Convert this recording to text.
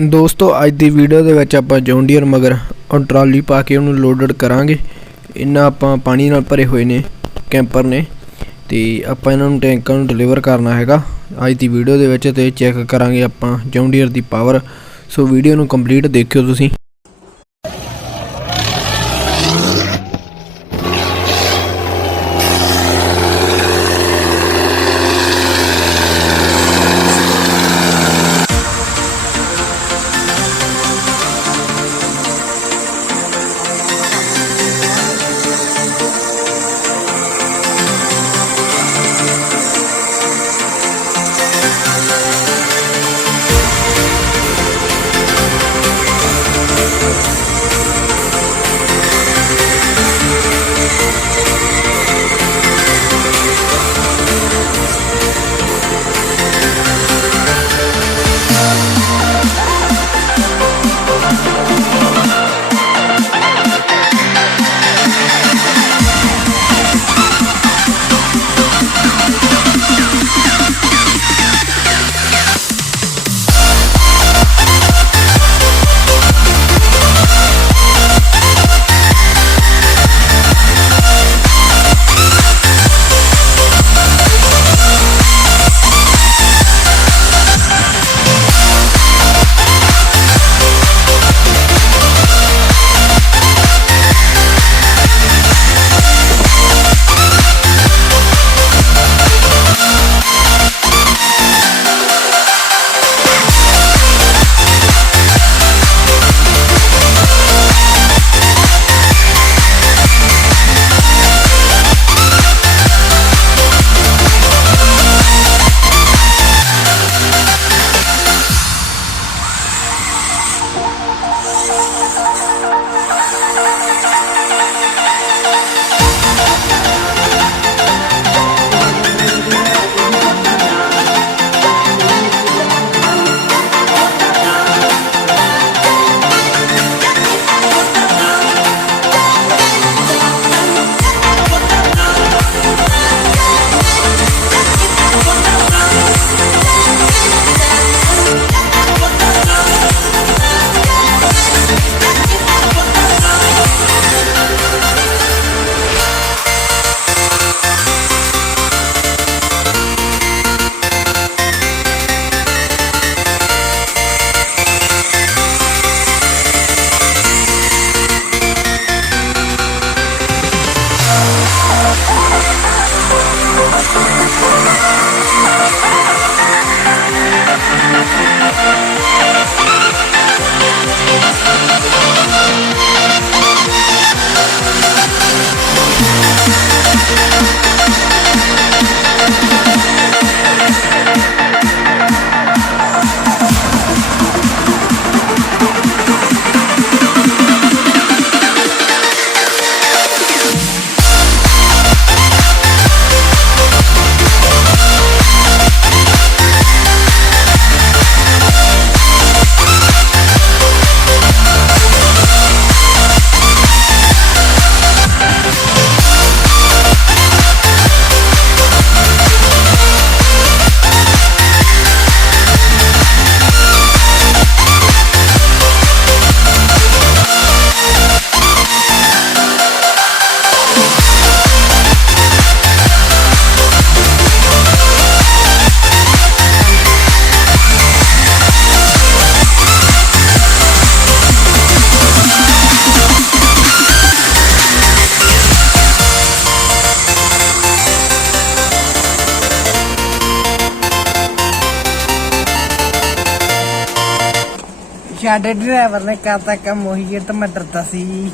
दोस्तों अज की वीडियो के विच आपां जॉन्डियर मगर और ट्रॉली पा के उन्होंने लोडेड करांगे। इन्ना आपां पानी नाल भरे हुए ने कैंपर ने ते आपां इन्हां नूं टैंकां नूं डिलीवर करना हैगा अज की वीडियो के विच ते चैक करांगे आपां जॉन्डियर की पावर। सो वीडियो नूं कंप्लीट देखियो तुसीं। ਸਾਡੇ ਡਰਾਈਵਰ ਨੇ ਕਰਤਾ ਕੰਮ ਉਹੀ, ਇਹ ਤਾਂ ਮੈਂ ਡਰਦਾ ਸੀ।